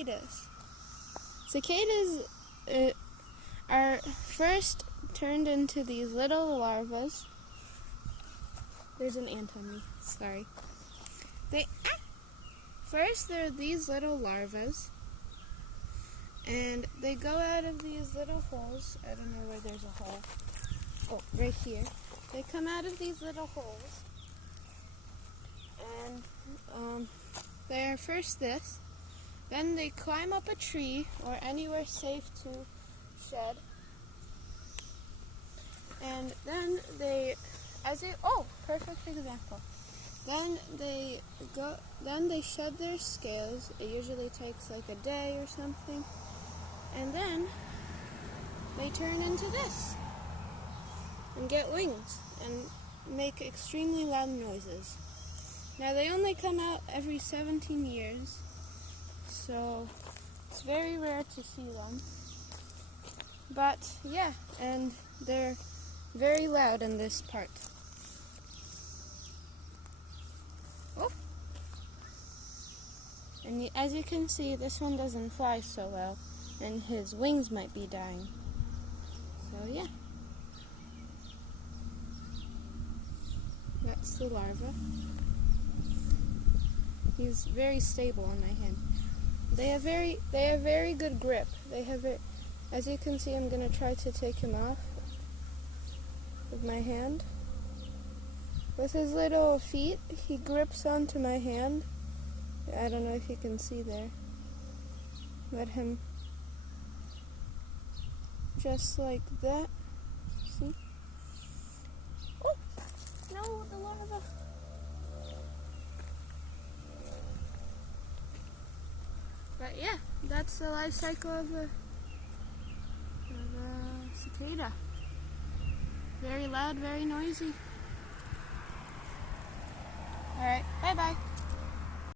cicadas. Cicadas are first turned into these little larvas. There's an ant on me, sorry. First there are these little larvas, and they go out of these little holes. I don't know where there's a hole. Oh, right here. They come out of these little holes, and they are first this. Then they climb up a tree or anywhere safe to shed. And then perfect example. Then they shed their scales. It usually takes like a day or something. And then they turn into this and get wings and make extremely loud noises. Now they only come out every 17 years. So it's very rare to see them. But yeah, and they're very loud in this part. Oh. And as you can see, this one doesn't fly so well, and his wings might be dying. So yeah. That's the larva. He's very stable on my hand. They have very good grip. As you can see, I'm going to try to take him off with my hand. With his little feet, he grips onto my hand. I don't know if you can see there. Let him just like that. See? Oh, no, the larva. But yeah, that's the life cycle of a cicada. Very loud, very noisy. Alright, bye-bye.